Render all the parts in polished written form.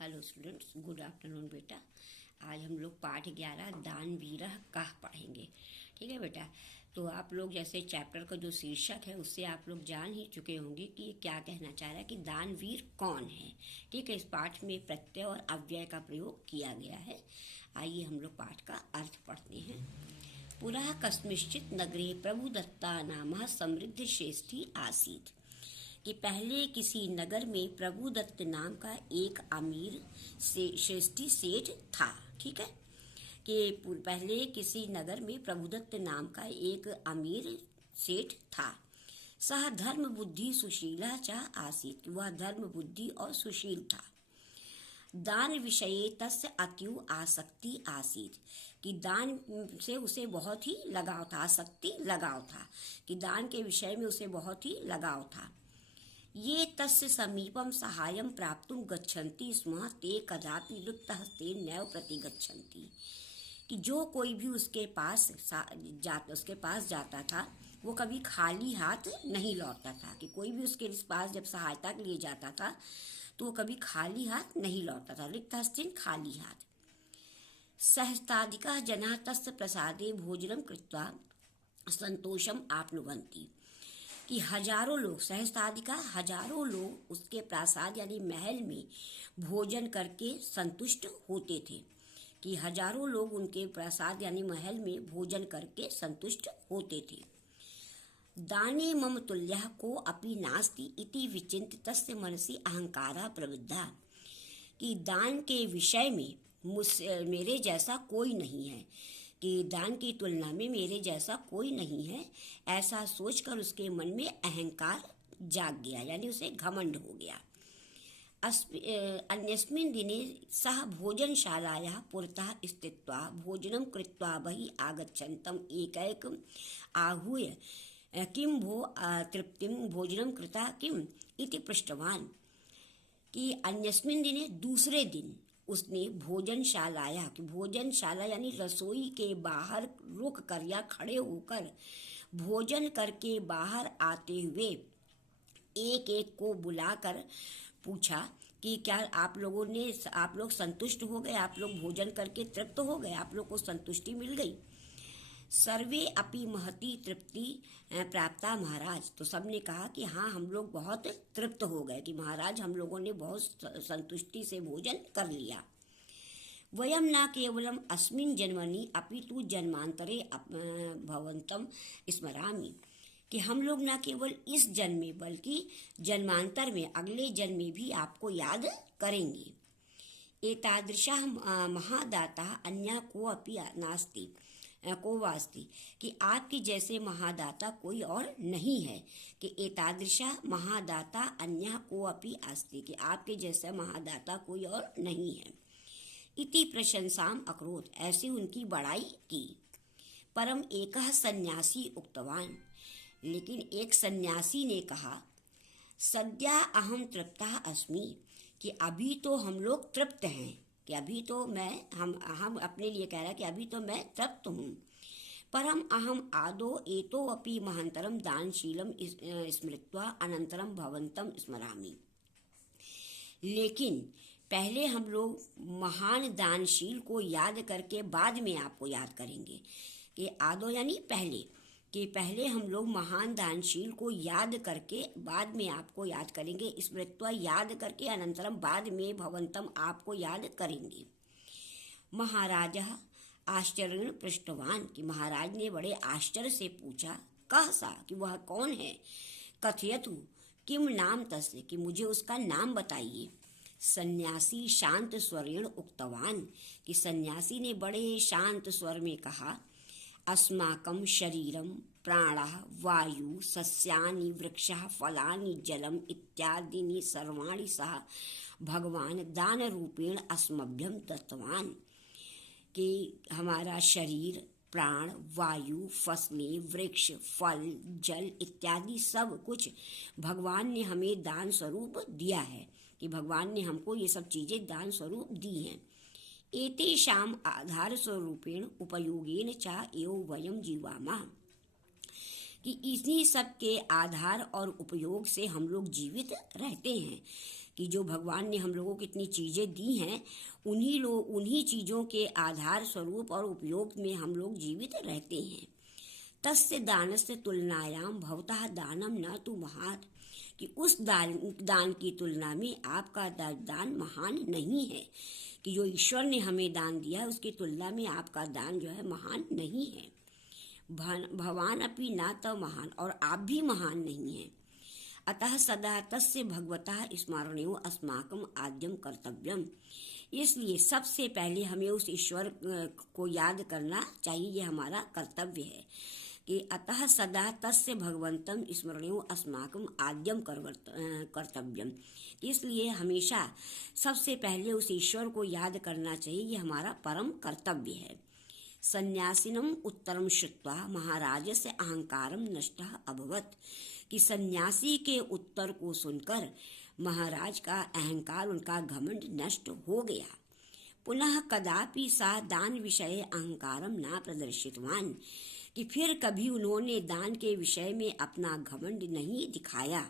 Hello students, good afternoon बेटा। आज हम लोग पाठ 11 दानवीरः कः पढ़ेंगे। ठीक है बेटा। तो आप लोग जैसे चैप्टर का जो शीर्षक है उससे आप लोग जान ही चुके होंगे कि ये क्या कहना चाह रहा है कि दानवीर कौन है। ठीक है, इस पाठ में प्रत्यय और अव्यय का प्रयोग किया गया है। आइए हम लोग पाठ का अर्थ पढ़ते हैं। पुरः कस्मिंश्चित् नगरे प्रभुदत्ता नामः समृद्ध श्रेष्ठी आसीत्। कि पहले किसी नगर में प्रभुदत्त नाम का एक अमीर से श्रेष्ठी सेठ था। ठीक है, कि पहले किसी नगर में प्रभुदत्त नाम का एक अमीर सेठ था। सह धर्म बुद्धि सुशीला च आसीत्। वह धर्म बुद्धि और सुशील था। दान विषये तस्य अत्यु आसक्ति आसीत्। कि दान से उसे बहुत ही लगाव था। आसक्ति लगाव था कि दान के विषय में उसे बहुत ही लगाव था। ये तस्य समीपम सहायं प्राप्तुं गच्छन्ति स्म ते कदापि रिक्तहस्ते नैव प्रतिगच्छन्ति। कि जो कोई भी उसके पास जाता था वो कभी खाली हाथ नहीं लौटता था। कि कोई भी उसके पास जब सहायता के लिए जाता था तो वो कभी खाली हाथ नहीं लौटता था। रिक्तहस्तेन खाली हाथ। सहस्राधिकाः जनाः तस्य प्रसादे भोजनं कृत्वा संतोषम आप्नुवन्ति। कि हजारों लोग, सहस्राधिका हजारों लोग उसके प्रासाद यानी महल में भोजन करके संतुष्ट होते थे। कि हजारों लोग उनके प्रासाद यानी महल में भोजन करके संतुष्ट होते थे। दाने मम तुल्यः को अपि नास्ति इति विचिन्त्य तस्य मनसि अहंकारः प्रवृद्धः। कि दान के विषय में मेरे जैसा कोई नहीं है। कि दान की तुलना में मेरे जैसा कोई नहीं है, ऐसा सोचकर उसके मन में अहंकार जाग गया, यानी उसे घमंड हो गया। अन्यस्मिन् दिने सः भोजनशालायाः पुरतः स्थित्वा भोजनं कृत्वा बहिः आगच्छन्तम् एकैकम् आहूय किं भो तृप्तिं भोजनं कृता किम् इति पृष्टवान्। कि अन्यस्मिन् दिने दूसरे दिन उसने भोजनशाला यानी रसोई के बाहर रुक कर या खड़े होकर भोजन करके बाहर आते हुए एक एक को बुलाकर पूछा कि क्या आप लोग संतुष्ट हो गए, आप लोग भोजन करके तृप्त हो गए, आप लोग को संतुष्टि मिल गई। सर्वे अपि महती तृप्ति प्राप्ता महाराज। तो सबने कहा कि हाँ, हम लोग बहुत तृप्त हो गए कि महाराज हम लोगों ने बहुत संतुष्टि से भोजन कर लिया। वयम न केवलम अस्मिन् जन्मनि अपितु जन्मांतरे भवन्तं स्मरामि। कि हम लोग न केवल इस जन्म में बल्कि जन्मांतर में, अगले जन्म में भी आपको याद करेंगे। एतादृशः महादाता अन्य को अपि नास्ति को वास्ति। कि आपकी जैसे महादाता कोई और नहीं है। कि एतादृशा महादाता अन्य को अपि अस्ति। कि आपके जैसा महादाता कोई और नहीं है। इति प्रशंसाम अकरोत्। ऐसी उनकी बड़ाई की। परम एकः सन्यासी उक्तवान। लेकिन एक सन्यासी ने कहा, सद्या अहम तृप्तः अस्मि। कि अभी तो हम लोग तृप्त हैं। कि अभी तो हम अपने लिए कह रहा है कि अभी तो मैं तृप्त हूँ। परम अहम आदो एतो अपि महांतरम दानशीलम स्मृत्वा अनंतरम भवंतम स्मरामि। लेकिन पहले हम लोग महान दानशील को याद करके बाद में आपको याद करेंगे। कि आदो यानी पहले, कि पहले हम लोग महान दानशील को याद करके बाद में आपको याद करेंगे। स्मृत्वा याद करके, अनंतरम बाद में, भवंतम आपको याद करेंगे। महाराज आश्चर्य पृष्ठवान। कि महाराज ने बड़े आश्चर्य से पूछा, कह सा, कि वह कौन है। कथयतु किम नाम तस्य। कि मुझे उसका नाम बताइए। सन्यासी शांत स्वरेण उक्तवान। कि सन्यासी ने बड़े शांत स्वर में कहा, अस्माकं शरीरं प्राणः वायु सस्यानि वृक्षः फलानि जलम इत्यादीनि सर्वाणि सह भगवान दान रूपेण अस्मभ्यं दत्तवान। कि हमारा शरीर, प्राण, वायु, फसलें, वृक्ष, फल, जल इत्यादि सब कुछ भगवान ने हमें दान स्वरूप दिया है। कि भगवान ने हमको ये सब चीजें दान स्वरूप दी हैं। एतेषाम् आधार स्वरूपेण उपयोगेन च एव वयं जीवामः। कि इन्हीं सब के आधार और उपयोग से हम लोग जीवित रहते हैं। कि जो भगवान ने हम लोगों को इतनी चीज़ें दी हैं, उन्हीं चीज़ों के आधार स्वरूप और उपयोग में हम लोग जीवित रहते हैं। तस्य दानस्य तुलनायाम भवतः दानम न तु महात्, कि उस दान की तुलना में आपका दान महान नहीं है, कि जो ईश्वर ने हमें दान दिया है उसकी तुलना में आपका दान जो है महान नहीं है। भवान अपि न तो महान, और आप भी महान नहीं हैं। अतः सदा तस्य भगवतः स्मरणेयो अस्माकं आद्यम कर्तव्यम, इसलिए सबसे पहले हमें उस ईश्वर को याद करना चाहिए, ये हमारा कर्तव्य है। कि अतः सदा तस्य भगवंतम स्मरणेयो अस्माकं आद्यम कर्तव्यम, इसलिए हमेशा सबसे पहले उस ईश्वर को याद करना चाहिए, ये हमारा परम कर्तव्य है। सन्यासिनम उत्तरम श्रुत्वा महाराजस्य अहंकारम नष्टः अभवत्, कि सन्यासी के उत्तर को सुनकर महाराज का अहंकार, उनका घमंड नष्ट हो गया। पुनः कदापि सा दान विषय अहंकारम ना प्रदर्शितवान, कि फिर कभी उन्होंने दान के विषय में अपना घमंड नहीं दिखाया।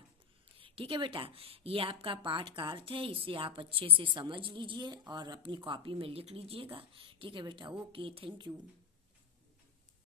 ठीक है बेटा, ये आपका पाठ का अर्थ है, इसे आप अच्छे से समझ लीजिए और अपनी कॉपी में लिख लीजिएगा। ठीक है बेटा, ओके, थैंक यू।